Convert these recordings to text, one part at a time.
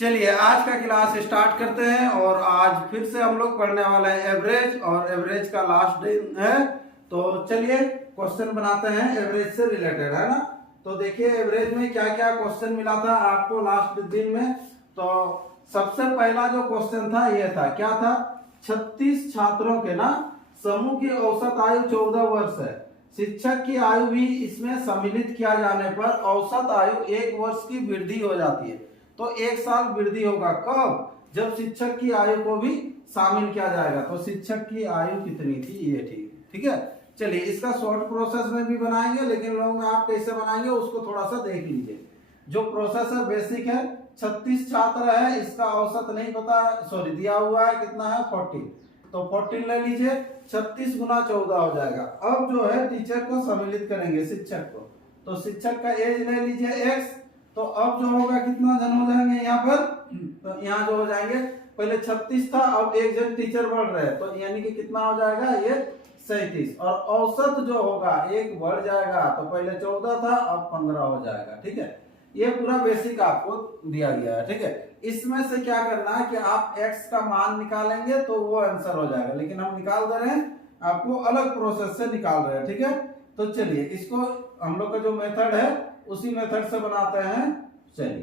चलिए आज का क्लास स्टार्ट करते हैं और आज फिर से हम लोग पढ़ने वाले हैं एवरेज और एवरेज का लास्ट दिन है। तो चलिए क्वेश्चन बनाते हैं एवरेज से रिलेटेड, है ना। तो देखिए एवरेज में क्या क्या क्वेश्चन मिला था आपको लास्ट दिन में। तो सबसे पहला जो क्वेश्चन था ये था, क्या था, 36 छात्रों के ना समूह की औसत आयु 14 वर्ष है। शिक्षक की आयु भी इसमें सम्मिलित किया जाने पर औसत आयु 1 वर्ष की वृद्धि हो जाती है। तो 1 साल वृद्धि होगा कब, जब शिक्षक की आयु को भी शामिल किया जाएगा। तो शिक्षक की आयु कितनी थी, ये ठीक है। चलिए इसका शॉर्ट प्रोसेस में भी बनाएंगे, लेकिन लोग में आप कैसे बनाएंगे उसको थोड़ा सा देख लीजिए। जो प्रोसेस है बेसिक है, 36 छात्र है, इसका औसत नहीं पता, सॉरी दिया हुआ है कितना है 40, तो 40 ले लीजिए, 36 गुना 14 हो जाएगा। अब जो है टीचर को सम्मिलित करेंगे, शिक्षक को, तो शिक्षक का एज ले लीजिए x। तो अब जो होगा कितना जन हो जाएंगे यहाँ पर, तो यहाँ जो हो जाएंगे, पहले 36 था, अब एक जन टीचर बढ़ रहे हैं, तो यानी कि कितना हो जाएगा ये 37। और औसत जो होगा एक बढ़ जाएगा, तो पहले 14 था अब 15 हो जाएगा। ठीक है, ये पूरा बेसिक आपको दिया गया है। ठीक है, इसमें से क्या करना है कि आप x का मान निकालेंगे तो वो आंसर हो जाएगा, लेकिन हम निकाल दे रहे हैं, आपको अलग प्रोसेस से निकाल रहे हैं। ठीक है, तो चलिए इसको हम लोग का जो मेथड है उसी मेथड से बनाते हैं। चलिए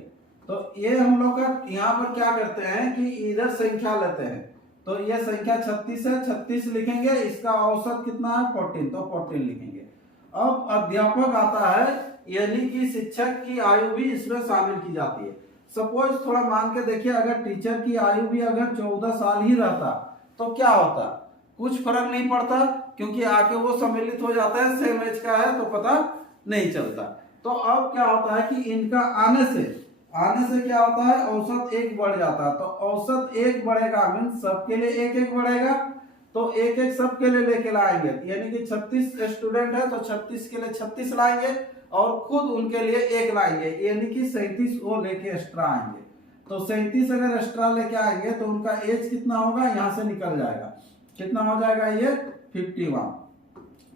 तो ये हम लोग का यहाँ पर क्या करते हैं कि इधर संख्या लेते हैं, तो ये संख्या 36 है, 36 लिखेंगे, इसका औसत कितना है 14, तो 14 लिखेंगे। अब अध्यापक आता है, यानी कि शिक्षक की आयु भी इसमें शामिल की जाती है। सपोज थोड़ा मान के देखिए, अगर टीचर की आयु भी अगर 14 साल ही रहता तो क्या होता, कुछ फर्क नहीं पड़ता, क्योंकि आके वो सम्मिलित हो जाता है, सेम एज का है तो पता नहीं चलता। तो अब क्या होता है कि इनका आने से क्या होता है, औसत 1 बढ़ जाता है। तो औसत 1 बढ़ेगा मीन्स सबके लिए 1 बढ़ेगा, तो 1 सबके लिए लेके लाएंगे, यानी कि 36 स्टूडेंट है तो 36 के लिए 36 लाएंगे और खुद उनके लिए 1 लाएंगे, यानी कि 37 वो लेके एक्स्ट्रा आएंगे। तो 37 अगर एक्स्ट्रा लेके आएंगे तो उनका एज कितना होगा, यहाँ से निकल जाएगा, कितना हो जाएगा ये 51।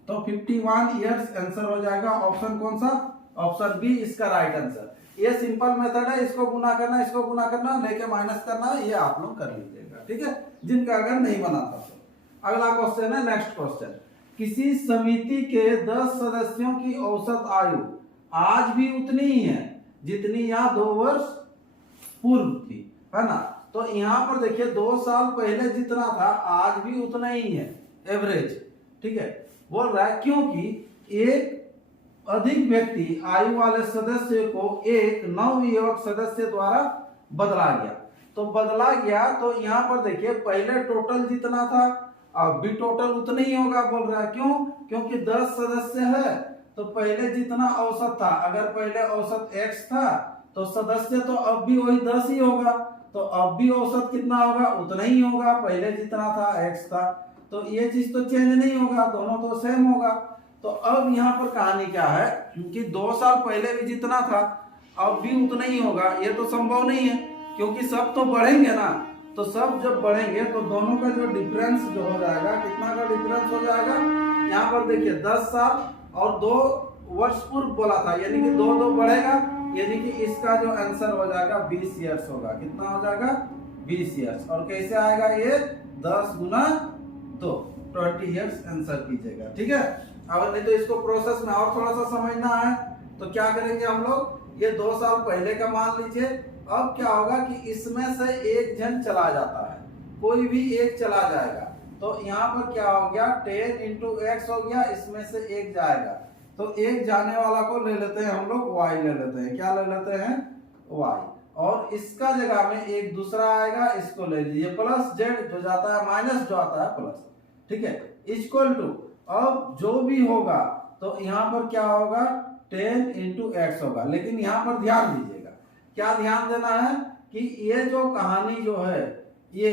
तो 51 ईयर्स आंसर हो जाएगा। ऑप्शन कौन सा, ऑप्शन बी इसका राइट आंसर। ये सिंपल मेथड है, इसको गुना करना, इसको गुना करना, लेके माइनस करना, ये आप लोग कर लीजिएगा। ठीक है, जिनका अगर नहीं बना था तो। अगला क्वेश्चन है, नेक्स्ट क्वेश्चन, किसी समिति के 10 सदस्यों की औसत आयु आज भी उतनी ही है जितनी यहाँ 2 वर्ष पूर्व थी, है ना। तो यहाँ पर देखिए 2 साल पहले जितना था आज भी उतना ही है एवरेज। ठीक है, बोल रहा है क्योंकि एक अधिक व्यक्ति आयु वाले सदस्य को एक नवयुवक सदस्य द्वारा बदला गया। तो बदला गया, तो यहाँ पर देखिए पहले टोटल जितना था अब भी टोटल उतना ही होगा, बोल रहा है क्यों, क्योंकि 10 सदस्य है, तो पहले जितना औसत था, अगर पहले औसत x था तो सदस्य तो अब भी वही 10 ही होगा, तो अब भी औसत कितना होगा, उतना ही होगा, पहले जितना था x था। तो ये चीज तो चेंज नहीं होगा, दोनों तो सेम होगा। तो अब यहाँ पर कहानी क्या है, क्योंकि 2 साल पहले भी जितना था अब भी उतना ही होगा, ये तो संभव नहीं है, क्योंकि सब तो बढ़ेंगे ना। तो सब जब बढ़ेंगे तो दोनों का जो डिफरेंस जो हो जाएगा, कितना का डिफरेंस हो जाएगा, यहाँ पर देखिए 10 साल और 2 वर्ष पूर्व बोला था, यानी कि 2 बढ़ेगा, यानी कि इसका जो आंसर हो जाएगा 20 ईयर्स होगा। कितना हो जाएगा 20 ईयर्स। और कैसे आएगा ये 10 गुना 2, 20 ईयर्स आंसर कीजिएगा। ठीक है, अगर नहीं तो इसको प्रोसेस में और थोड़ा सा समझना है तो क्या करेंगे हम लोग, ये 2 साल पहले का मान लीजिए। अब क्या होगा कि इसमें से एक जन चला जाता है, कोई भी एक चला जाएगा, तो यहाँ पर क्या हो गया 10 into x हो गया, इसमें से एक जाएगा, तो एक जाने वाला को ले लेते हैं हम लोग y ले लेते हैं, क्या ले लेते हैं y, और इसका जगह में एक दूसरा आएगा, इसको ले लीजिए प्लस z, जो जाता है माइनस, जो आता है प्लस। ठीक है, इक्वल टू, अब जो भी होगा तो यहाँ पर क्या होगा 10 into x होगा। लेकिन यहाँ पर ध्यान दीजिएगा, क्या ध्यान देना है कि ये जो कहानी जो है ये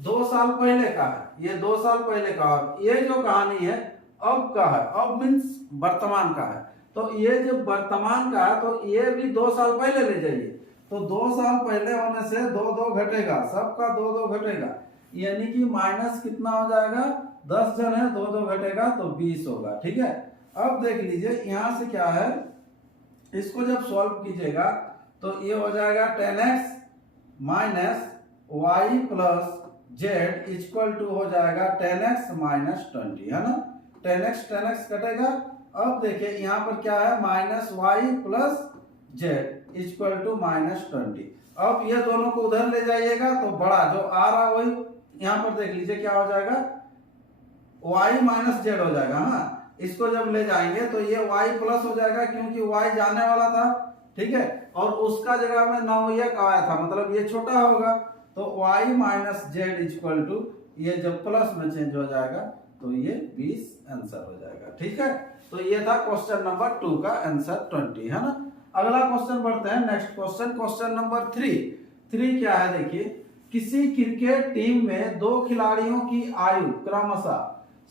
2 साल पहले का है, ये 2 साल पहले का, और ये जो कहानी है अब का है, अब मीन्स वर्तमान का है। तो ये जो वर्तमान का है तो ये भी 2 साल पहले ले जाइए, तो 2 साल पहले होने से 2 घटेगा, सबका 2 घटेगा, यानी कि माइनस कितना हो जाएगा, 10 जन है, 2 घटेगा तो 20 होगा। ठीक है, अब देख लीजिए यहां से क्या है, इसको जब सॉल्व कीजिएगा तो ये हो जाएगा 10x minus Y plus Z equal to हो जाएगा 10x माइनस 20, है ना। 10x कटेगा। अब देखिए यहाँ पर क्या है, minus Y plus Z equal to minus 20। अब ये दोनों को उधर ले जाइएगा तो बड़ा जो आ रहा वही यहाँ पर देख लीजिए क्या हो जाएगा, y माइनस जेड हो जाएगा। हाँ, इसको जब ले जाएंगे तो ये y प्लस हो जाएगा क्योंकि y जाने वाला था, ठीक है, और उसका जगह में 9 ये आया था, मतलब ये छोटा होगा, तो y minus Z equal to ये जब प्लस में चेंज हो जाएगा तो ये 20 आंसर हो जाएगा, ठीक है। तो ये था क्वेश्चन नंबर 2 का आंसर 20, है ना। अगला क्वेश्चन बढ़ते हैं, नेक्स्ट क्वेश्चन, क्वेश्चन नंबर 3 क्या है देखिए, किसी क्रिकेट टीम में 2 खिलाड़ियों की आयु क्रमशः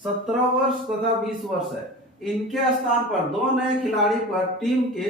17 वर्ष तथा 20 वर्ष है। इनके स्थान पर 2 नए खिलाड़ी पर टीम के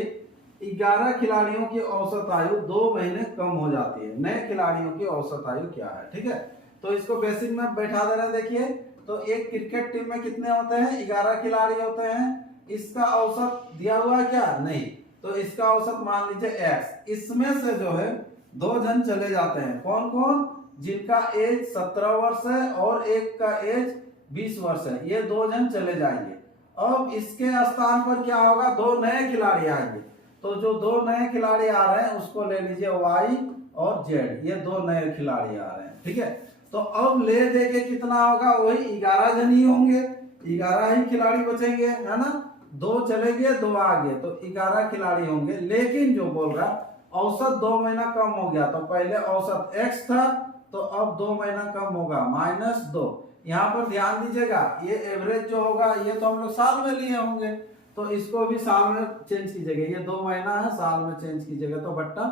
11 खिलाड़ियों की औसत आयु 2 महीने कम हो जाती है। नए खिलाड़ियों की औसत आयु क्या है, ठीक है। तो इसको बेसिक में बैठा दे रहे हैं। देखिए, तो एक क्रिकेट टीम में कितने होते हैं, 11 खिलाड़ी होते हैं। इसका औसत दिया हुआ है क्या, नहीं, तो इसका औसत मान लीजिए x। इसमें से जो है 2 जन चले जाते हैं, कौन कौन, जिनका एज 17 वर्ष है और एक का एज 20 वर्ष है, ये 2 जन चले जाएंगे। अब इसके स्थान पर क्या होगा, 2 नए खिलाड़ी आएंगे। तो जो 2 नए खिलाड़ी आ रहे हैं उसको ले लीजिए y और z, ये 2 नए खिलाड़ी आ रहे हैं, ठीक है। तो अब ले दे के कितना होगा, वही 11 जन ही होंगे, 11 ही खिलाड़ी बचेंगे, है ना। 2 चले गए, 2 आ गए, तो 11 खिलाड़ी होंगे। लेकिन जो बोल रहा औसत 2 महीना कम हो गया, तो पहले औसत x था तो अब 2 महीना कम होगा -2। यहाँ पर ध्यान दीजिएगा, ये एवरेज जो होगा ये तो हम लोग साल में लिए होंगे, तो इसको भी साल में चेंज कीजिएगा। ये 2 महीना है, साल में चेंज कीजिएगा तो बट्टा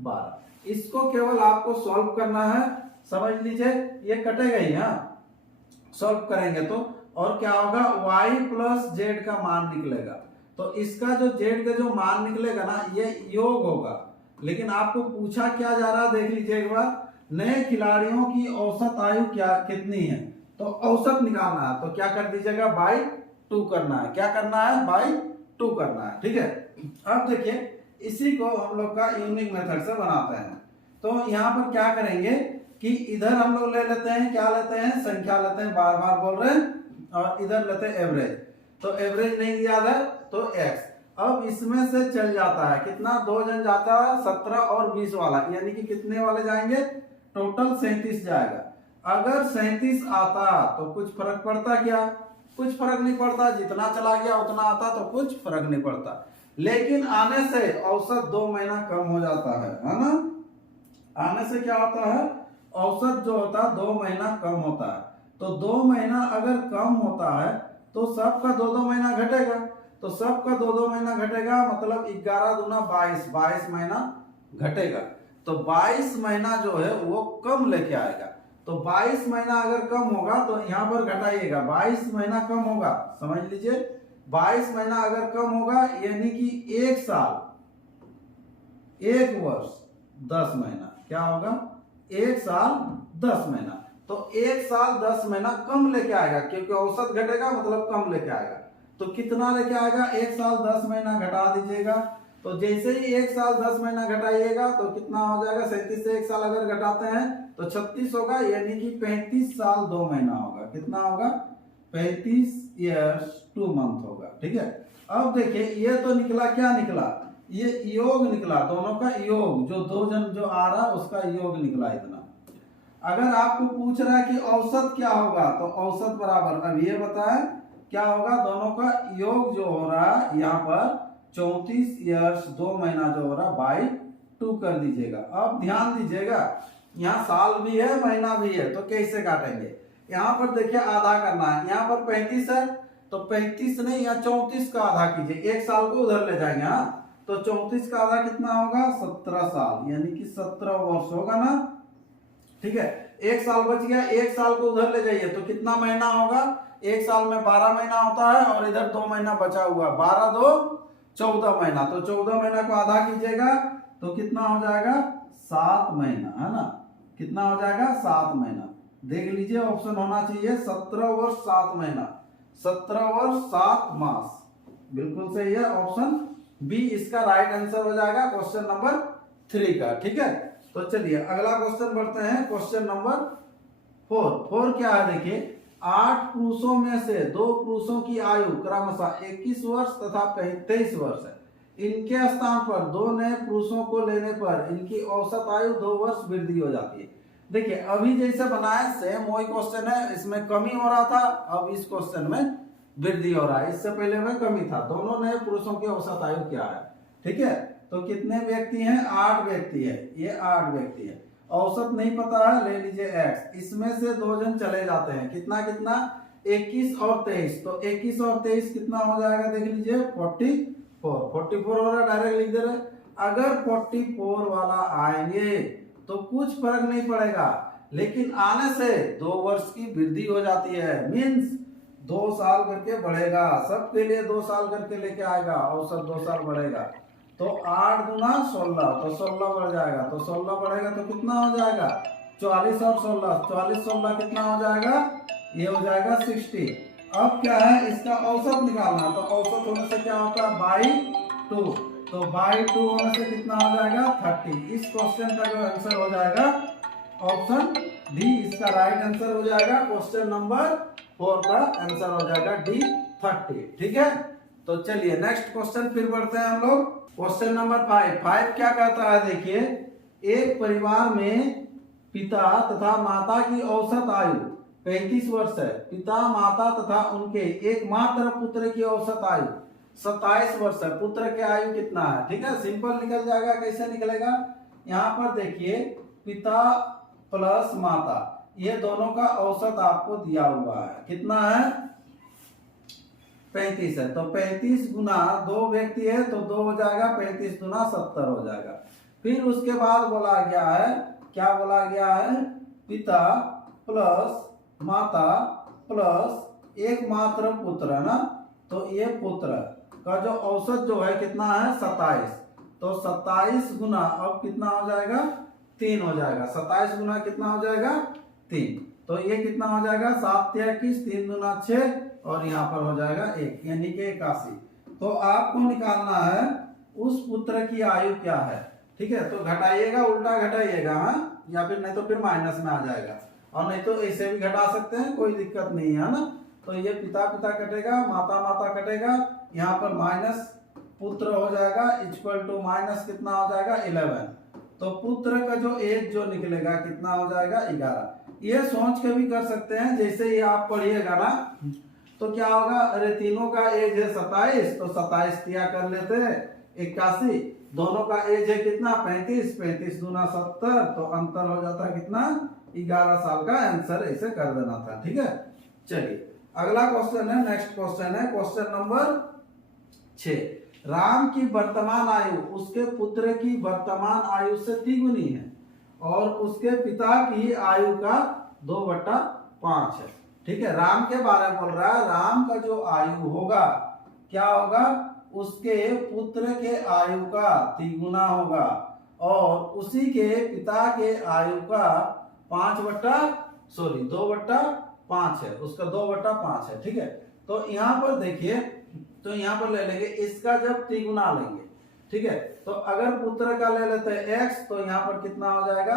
12। इसको केवल आपको सॉल्व करना है, समझ लीजिए, ये कटेगा ही। हाँ, सॉल्व करेंगे तो और क्या होगा, y प्लस जेड का मान निकलेगा। तो इसका जो जेड का जो मान निकलेगा ना, ये योग होगा। लेकिन आपको पूछा क्या जा रहा है, देख लीजिए एक बार, नए खिलाड़ियों की औसत आयु क्या कितनी है, तो औसत निकालना है। तो क्या कर दीजिएगा, बाई 2 करना है। क्या करना है, बाई 2 करना है, ठीक है। अब देखिए, इसी को हम लोग का यूनिक मेथड से बनाते हैं। तो यहाँ पर क्या करेंगे कि इधर हम लोग ले लेते हैं, क्या लेते हैं, संख्या लेते हैं, बार बार बोल रहे हैं, और इधर लेते हैं एवरेज। तो एवरेज नहीं दिया है तो x। अब इसमें से चल जाता है कितना, 2 जन जाता है, 17 और 20 वाला, यानी कि कितने वाले जाएंगे, टोटल 37 जाएगा। अगर 37 आता तो कुछ फर्क पड़ता क्या, कुछ फर्क नहीं पड़ता, जितना चला गया उतना आता तो कुछ फर्क नहीं पड़ता। लेकिन आने से औसत 2 महीना कम हो जाता है ना। आने से क्या होता है, औसत जो होता है 2 महीना कम होता है। तो 2 महीना अगर कम होता है तो सबका 2-2 महीना घटेगा। तो सबका 2-2 महीना घटेगा, मतलब 11 दूना 22 महीना घटेगा। तो 22 महीना जो है वो कम लेके आएगा। तो 22 महीना अगर कम होगा तो यहाँ पर घटाइएगा, 22 महीना कम होगा, समझ लीजिए 22 महीना अगर कम होगा यानी कि 1 साल 1 वर्ष 10 महीना, क्या होगा, 1 साल 10 महीना। तो 1 साल 10 महीना कम लेके आएगा, क्योंकि औसत घटेगा मतलब कम लेके आएगा। तो कितना लेके आएगा, 1 साल 10 महीना घटा दीजिएगा। तो जैसे ही 1 साल 10 महीना घटाइएगा तो कितना हो जाएगा, 37 से 1 साल अगर घटाते हैं तो 36 होगा, यानी कि 35 साल 2 महीना होगा। कितना होगा, 35 ईयर्स 2 मंथ होगा, ठीक है। अब देखिए, ये तो निकला, क्या निकला, ये योग निकला, दोनों का योग, जो 2 जन जो आ रहा उसका योग निकला इतना। अगर आपको पूछ रहा है कि औसत क्या होगा, तो औसत बराबर, अब ये बताएं क्या होगा, दोनों का योग जो हो रहा है यहाँ पर 34 ईयर्स 2 महीना जो हो रहा बाई 2 कर दीजिएगा। अब ध्यान दीजिएगा, यहाँ साल भी है महीना भी है, तो कैसे काटेंगे, यहाँ पर देखिए आधा करना है। यहाँ पर 35 है तो 35 नहीं, यहाँ 34 का आधा कीजिए, 1 साल को उधर ले जाएंगे। हाँ, तो 34 का आधा कितना होगा, 17 साल, यानी कि 17 वर्ष होगा ना, ठीक है। 1 साल बच गया, 1 साल को उधर ले जाइए तो कितना महीना होगा, 1 साल में 12 महीना होता है और इधर 2 महीना बचा हुआ, 12 2 14 महीना। तो 14 महीना को आधा कीजिएगा तो कितना हो जाएगा, 7 महीना, है ना। कितना हो जाएगा, 7 महीना। देख लीजिए, ऑप्शन होना चाहिए 17 वर्ष 7 महीना, 17 वर्ष 7 मास, बिल्कुल सही है, ऑप्शन बी इसका राइट आंसर हो जाएगा क्वेश्चन नंबर 3 का, ठीक है। तो चलिए अगला क्वेश्चन बढ़ते हैं, क्वेश्चन नंबर 4 क्या है देखिए, 8 पुरुषों में से 2 पुरुषों की आयु क्रमशः 21 वर्ष तथा 23 वर्ष है। इनके स्थान पर 2 नए पुरुषों को लेने पर इनकी औसत आयु 2 वर्ष वृद्धि हो जाती है। देखिए अभी जैसे बनाया सेम वही क्वेश्चन है, इसमें कमी हो रहा था, अब इस क्वेश्चन में वृद्धि हो रहा है, इससे पहले में कमी था। दोनों नए पुरुषों की औसत आयु क्या है, ठीक है। तो कितने व्यक्ति हैं, 8 व्यक्ति है, ये 8 व्यक्ति है। औसत नहीं पता है, ले लीजिए x, इसमें से 2 जन चले जाते हैं, कितना कितना 21 और 23, तो 21 और 23 कितना हो जाएगा देख लीजिए 44 हो रहा है, डायरेक्ट लिख दे रहे। अगर 44 वाला आएंगे तो कुछ फर्क नहीं पड़ेगा, लेकिन आने से 2 वर्ष की वृद्धि हो जाती है, मीन्स 2 साल करके बढ़ेगा, सबके लिए 2 साल करके लेके आएगा, औसत 2 साल बढ़ेगा। तो 8 दूना 16, तो 16 बढ़ जाएगा, तो 16 बढ़ेगा तो कितना हो जाएगा 44 और 16, 44 16 कितना हो जाएगा, ये हो जाएगा 60। अब क्या है, इसका औसत निकालना, तो औसत होने से क्या होता है बाई 2, तो बाई 2 होने से कितना हो जाएगा 30। इस क्वेश्चन का जो आंसर हो जाएगा ऑप्शन डी, इसका राइट आंसर हो जाएगा क्वेश्चन नंबर 4 का आंसर हो जाएगा डी 30, ठीक है। तो चलिए नेक्स्ट क्वेश्चन फिर बढ़ते हैं हम लोग, क्वेश्चन नंबर 5 क्या कहता है देखिए, एक परिवार में पिता तथा माता की औसत आयु 35 वर्ष है। पिता माता तथा उनके एकमात्र पुत्र की औसत आयु 27 वर्ष है। पुत्र की आयु कितना है, ठीक है, सिंपल निकल जाएगा। कैसे निकलेगा, यहाँ पर देखिए पिता प्लस माता, ये दोनों का औसत आपको दिया हुआ है, कितना है 35 है, तो 35 गुना 2 व्यक्ति है तो 2 हो जाएगा, 35 गुना 70 हो जाएगा। फिर उसके बाद बोला गया है, क्या बोला गया है, पिता प्लस माता प्लस एकमात्र पुत्र है ना, तो ये पुत्र का जो औसत जो है कितना है 27, तो 27 गुना अब कितना हो जाएगा 3 हो जाएगा, 27 गुना कितना हो जाएगा 3, तो ये कितना हो जाएगा 7 या 21, 3 दूना 6 और यहाँ पर हो जाएगा 1, यानी कि 81। तो आपको निकालना है उस पुत्र की आयु क्या है, ठीक है। तो घटाइएगा, उल्टा घटाइएगा, हाँ, या फिर नहीं तो फिर माइनस में आ जाएगा, और नहीं तो ऐसे भी घटा सकते हैं, कोई दिक्कत नहीं है ना। तो ये पिता पिता कटेगा, माता माता कटेगा, यहाँ पर माइनस पुत्र हो जाएगा इक्वल टू माइनस कितना हो जाएगा 11। तो पुत्र का जो एज जो निकलेगा कितना हो जाएगा 11। ये सोच के भी कर सकते हैं, जैसे ही आप पढ़िएगा ना तो क्या होगा, अरे तीनों का एज है 27, तो 27 किया कर लेते हैं 81, दोनों का एज है कितना 35, 35 दूना 70, तो अंतर हो जाता है कितना 11 साल का। आंसर ऐसे कर देना था, ठीक है। चलिए अगला क्वेश्चन है, नेक्स्ट क्वेश्चन है क्वेश्चन नंबर 6। राम की वर्तमान आयु उसके पुत्र की वर्तमान आयु से तिगुनी है और उसके पिता की आयु का 2/5 है, ठीक है। राम के बारे में बोल रहा है, राम का जो आयु होगा क्या होगा, उसके पुत्र के आयु का तिगुना होगा और उसी के पिता के आयु का 2/5 है, उसका 2/5 है, ठीक है। तो यहाँ पर देखिए, तो यहाँ पर ले लेंगे इसका जब तिगुना लेंगे, ठीक है। तो अगर पुत्र का ले लेते हैं x, तो यहाँ पर कितना हो जाएगा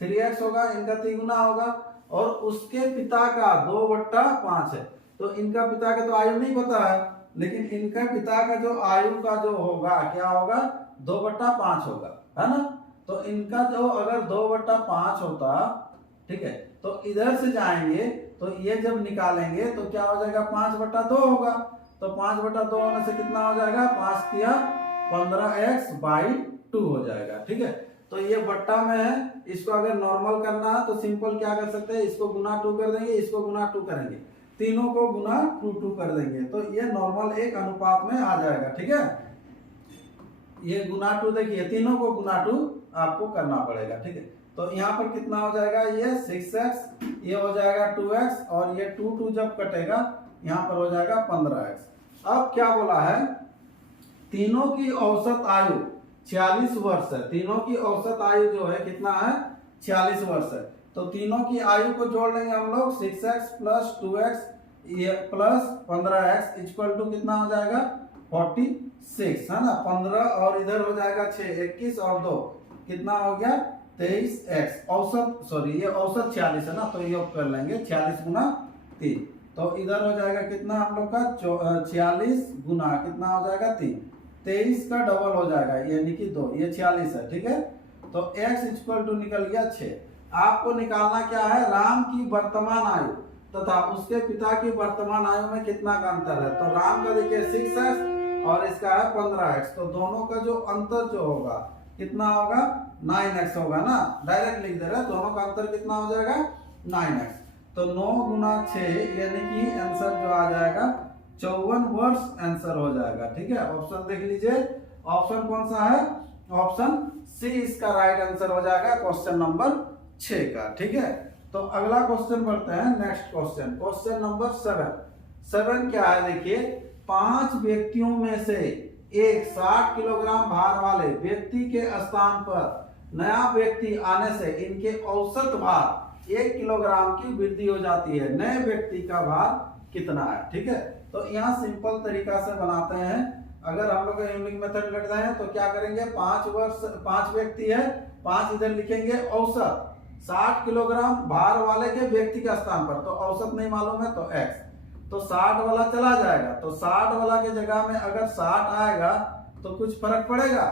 3x होगा, इनका तिगुना होगा, और उसके पिता का 2/5 है। तो इनका पिता का तो आयु नहीं पता है, लेकिन इनका पिता का जो आयु का जो होगा क्या होगा 2/5 होगा, है ना। तो इनका जो अगर 2/5 होता, ठीक है, तो इधर से जाएंगे तो ये जब निकालेंगे तो क्या हो जाएगा 5/2 होगा, तो 5/2 होने से कितना हो जाएगा 5 या 15x/2 हो जाएगा, ठीक है। तो ये बट्टा में है, इसको अगर नॉर्मल करना है तो सिंपल क्या कर सकते हैं, इसको गुना 2 कर देंगे, इसको गुना 2 करेंगे, तीनों को गुना 2 कर देंगे, तो ये नॉर्मल एक अनुपात में आ जाएगा, ठीक है। ये गुना 2 देखिए, तीनों को गुना 2 आपको करना पड़ेगा, ठीक है। तो यहाँ पर कितना हो जाएगा, ये 6x, ये हो जाएगा 2x, और ये 2 जब कटेगा यहाँ पर हो जाएगा 15x। अब क्या बोला है, तीनों की औसत आयु 46 वर्ष है, तीनों की औसत आयु जो है कितना है 46 वर्ष है। तो तीनों की आयु को जोड़ लेंगे हम लोग, 6x प्लस 2x ये प्लस 15x इक्वल टू कितना हो जाएगा 46, है ना। 15 और इधर हो जाएगा 6, 21 और 2 कितना हो गया 23x औसत, सॉरी ये औसत 46 है ना, तो योग कर लेंगे 46 गुना 3, तो इधर हो जाएगा कितना हम लोग का 46 गुना कितना हो जाएगा 3, 23 का डबल हो जाएगा यानी कि 2, ये 46 है, ठीक है। तो x इक्वल टू निकल गया 6। आपको निकालना क्या है, राम की वर्तमान आयु तथा उसके पिता की वर्तमान आयु में कितना का अंतर है। तो राम का देखिए 6x और इसका है 15x, तो दोनों का जो अंतर जो होगा कितना होगा 9x होगा ना, डायरेक्ट लिख दे रहे हैं, दोनों का अंतर कितना हो जाएगा 9x। तो 9 गुना 6 यानी कि आंसर जो आ जाएगा 54 वर्ष आंसर हो जाएगा, ठीक है। ऑप्शन देख लीजिए, ऑप्शन कौन सा है, ऑप्शन सी इसका राइट आंसर हो जाएगा क्वेश्चन नंबर 6 का, ठीक है। तो अगला क्वेश्चन बढ़ते हैं, नेक्स्ट क्वेश्चन, क्वेश्चन नंबर 7 क्या है देखिए, 5 व्यक्तियों में से एक 60 किलोग्राम भार वाले व्यक्ति के स्थान पर नया व्यक्ति आने से इनके औसत भार 1 किलोग्राम की वृद्धि हो जाती है, नए व्यक्ति का भार कितना है, ठीक है। तो यहाँ सिंपल तरीका से बनाते हैं, अगर हम लोग यूनिक मेथड करते हैं तो क्या करेंगे, 5 व्यक्ति है, 5 इधर लिखेंगे औसत 60 किलोग्राम भार वाले के व्यक्ति के स्थान पर, तो औसत नहीं मालूम है तो x, तो 60 वाला चला जाएगा, तो 60 वाला के जगह में अगर 60 आएगा तो कुछ फर्क पड़ेगा,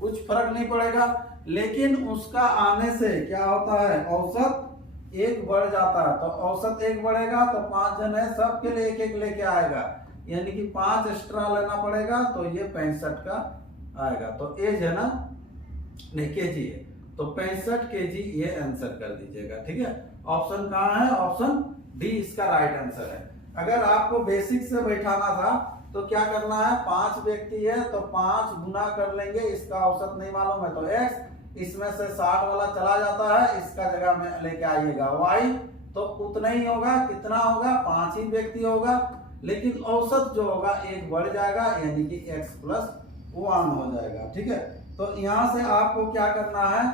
कुछ फर्क नहीं पड़ेगा, लेकिन उसका आने से क्या होता है, औसत 1 बढ़ जाता है, तो औसत 1 बढ़ेगा तो 5 जन है, सबके लिए 1-1 लेके आएगा, यानी कि 5 एक्स्ट्रा लेना पड़ेगा, तो ये 65 का आएगा। तो एज है ना, नहीं केजी है, तो 65 केजी ये आंसर कर दीजिएगा, ठीक है। ऑप्शन कहाँ है, ऑप्शन डी इसका राइट आंसर है। अगर आपको बेसिक से बैठाना था तो क्या करना है, 5 व्यक्ति है तो 5 गुना कर लेंगे, इसका औसत नहीं मालूम है तो x, इसमें से 60 वाला चला जाता है, इसका जगह में लेके आइएगा y, तो उतना ही होगा, कितना होगा 5 ही व्यक्ति होगा, लेकिन औसत जो होगा 1 बढ़ जाएगा, यानी कि x प्लस 1 हो जाएगा, ठीक है। तो यहाँ से आपको क्या करना है,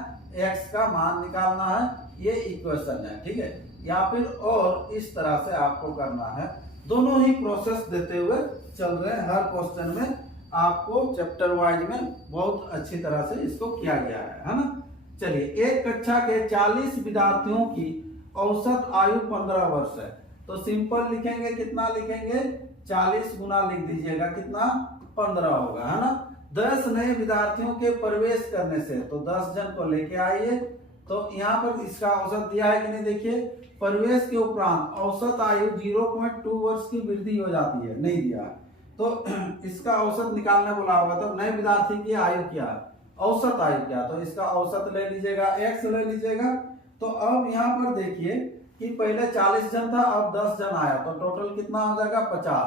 x का मान निकालना है, ये इक्वेशन है, ठीक है, या फिर और इस तरह से आपको करना है, दोनों ही प्रोसेस देते हुए चल रहे हैं, हर क्वेश्चन में आपको चैप्टर वाइज में बहुत अच्छी तरह से इसको किया गया है ना। चलिए, एक कक्षा के 40 विद्यार्थियों की औसत आयु 15 वर्ष है, तो सिंपल लिखेंगे, कितना लिखेंगे 40 गुना लिख दीजिएगा, कितना 15 होगा, है ना। 10 नए विद्यार्थियों के प्रवेश करने से, तो 10 जन को लेके आइए, तो यहाँ पर इसका औसत दिया है कि नहीं, देखिए प्रवेश के उपरांत औसत आयु 0.2 वर्ष की वृद्धि हो जाती है, नहीं दिया है, तो इसका औसत निकालने बोला होगा, तो नए विद्यार्थी की आयु क्या है, औसत आयु क्या, तो इसका औसत ले लीजिएगा, x ले लीजिएगा। तो अब यहाँ पर देखिए कि पहले 40 जन था, अब 10 जन आया, तो टोटल कितना हो जाएगा 50,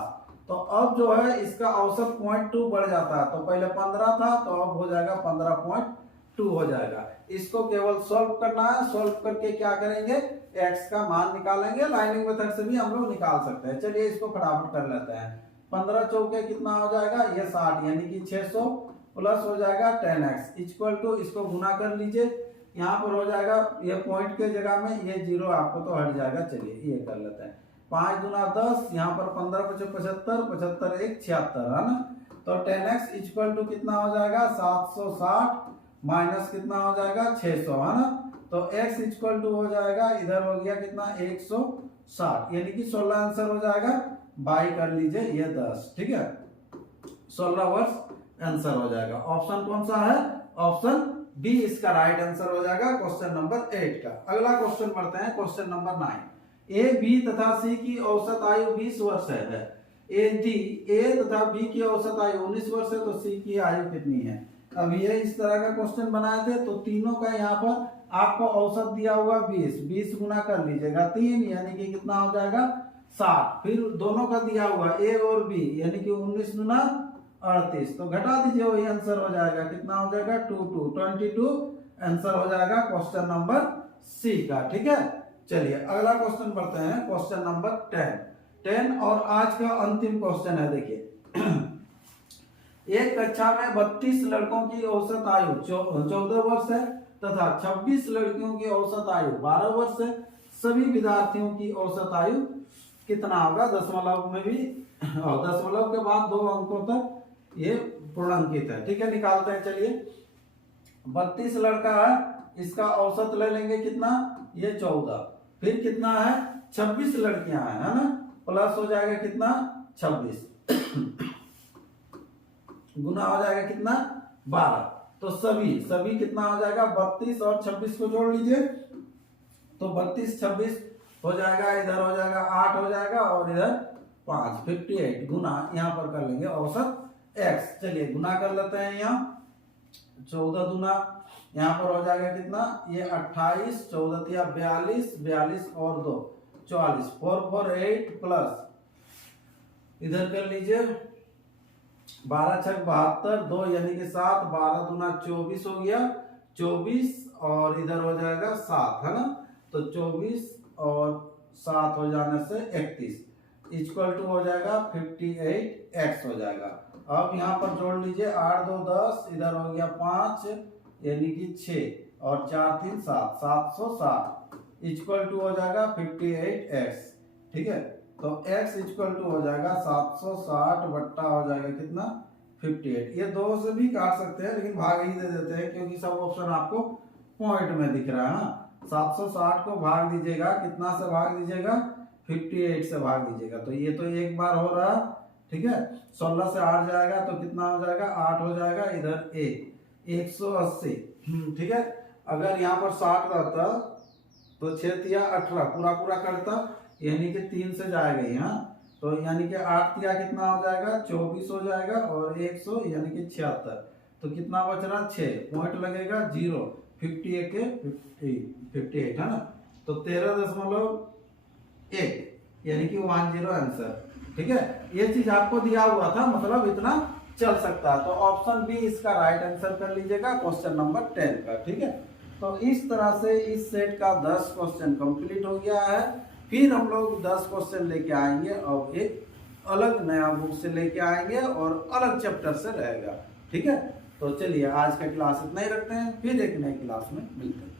तो अब जो है इसका औसत 0.2 बढ़ जाता है, तो पहले 15 था तो अब हो जाएगा 15.2 हो जाएगा। इसको केवल सॉल्व करना है, सॉल्व करके क्या करेंगे, x का मान निकालेंगे, लाइनिंग मेथड से भी हम लोग निकाल सकते हैं। चलिए इसको फटाफट कर लेते हैं, 15 चौके कितना हो जाएगा, ये 60, यानी कि 600 प्लस हो जाएगा 10x इक्वल टू, इसको गुना कर लीजिए, यहाँ पर हो जाएगा, ये पॉइंट के जगह में ये 0 आपको तो हट जाएगा, चलिए ये कर लेते हैं, 5 दूना 10, यहाँ पर 15 × 75, 75 1 76 है ना, तो 10x इक्वल टू कितना हो जाएगा 760 माइनस कितना हो जाएगा 600, है ना, तो x इक्वल टू हो जाएगा, इधर हो गया कितना 160, यानी कि 16 आंसर हो जाएगा, बाई कर लीजिए ये 10, ठीक है, 16 वर्ष आंसर हो जाएगा। ऑप्शन कौन सा है, ऑप्शन बी इसका राइट आंसर हो जाएगा क्वेश्चन नंबर 8 का। अगला क्वेश्चन पढ़ते हैं, क्वेश्चन नंबर 9, ए बी तथा सी की औसत आयु 20 वर्ष है, ए तथा बी की औसत आयु 19 वर्ष है, तो सी की आयु कितनी है। अब ये इस तरह का क्वेश्चन बनाए थे, तो तीनों का यहाँ पर आपको औसत दिया हुआ 20 गुना कर लीजिएगा 3, यानी कि कितना हो जाएगा 60, फिर दोनों का दिया हुआ ए और बी, यानी कि 19 गुना 38, तो घटा दीजिए, वही आंसर हो जाएगा, कितना हो जाएगा 22 आंसर हो जाएगा क्वेश्चन नंबर सी का, ठीक है। चलिए अगला क्वेश्चन पढ़ते हैं, क्वेश्चन नंबर 10 और आज का अंतिम क्वेश्चन है। देखिए एक कक्षा में 32 लड़कों की औसत आयु 14 वर्ष है तथा 26 लड़कियों की औसत आयु 12 वर्ष है, सभी विद्यार्थियों की औसत आयु कितना होगा, दशमलव में भी, दशमलव के बाद 2 अंकों तक ये पूर्णांकित है, ठीक है, निकालते हैं। चलिए 32 लड़का है, इसका औसत ले लेंगे कितना, ये 14, फिर कितना है 26 लड़कियां हैं, है ना, प्लस हो जाएगा कितना 26 गुना हो जाएगा कितना 12, तो सभी कितना हो जाएगा 32 और 26 को जोड़ लीजिए, तो 32 26 हो जाएगा, इधर हो जाएगा 8 हो जाएगा और इधर 5, 58 गुना यहाँ पर कर लेंगे औसत x। चलिए गुना कर लेते हैं, यहाँ 14 दुना यहाँ पर हो जाएगा कितना, ये 28, 14 तिया 42, 42 और 2 44, 448 प्लस इधर कर लीजिए 12 छक 72, 2 यानी कि 7, 12 दुना 24 हो गया, 24 और इधर हो जाएगा 7, है ना, तो 24 और 7 हो जाने से 31 इक्वल टू हो जाएगा 58x हो जाएगा। अब यहाँ पर जोड़ लीजिए 8 2 10, इधर हो गया 5 यानी कि 6 और 4 3 7, 760 इक्वल टू हो जाएगा 58x। ठीक है, तो x इक्वल टू हो जाएगा 760 बट्टा हो जाएगा कितना 58। ये 2 से भी काट सकते हैं लेकिन भाग ही दे देते हैं क्योंकि सब ऑप्शन आपको पॉइंट में दिख रहा है। 760 को भाग दीजिएगा, कितना से भाग दीजिएगा 58 से भाग दीजिएगा, तो ये तो एक बार हो रहा, ठीक है, 16 से 8 जाएगा तो कितना हो जाएगा 8 हो जाएगा, इधर 180, ठीक है। अगर यहाँ पर 60 रहता तो 6 तिया 18 पूरा पूरा करता, यानी कि 3 से जाएगा यहाँ, तो यानी कि 8 तिया कितना हो जाएगा 24 हो जाएगा और 100 यानी कि 76, तो कितना बच रहा 6 पॉइंट लगेगा 0, 58 के 58 है ना, तो 13.1 यानी कि 10 आंसर। ठीक है, ये चीज आपको दिया हुआ था, मतलब इतना चल सकता है, तो ऑप्शन बी इसका राइट आंसर कर लीजिएगा क्वेश्चन नंबर 10 का। ठीक है, तो इस तरह से इस सेट का 10 क्वेश्चन कंप्लीट हो गया है। फिर हम लोग 10 क्वेश्चन लेके आएंगे और एक अलग नया बुक से लेके आएंगे और अलग चैप्टर से रहेगा। ठीक है, तो चलिए आज का क्लास इतना ही रखते हैं, फिर एक नए क्लास में मिलते हैं।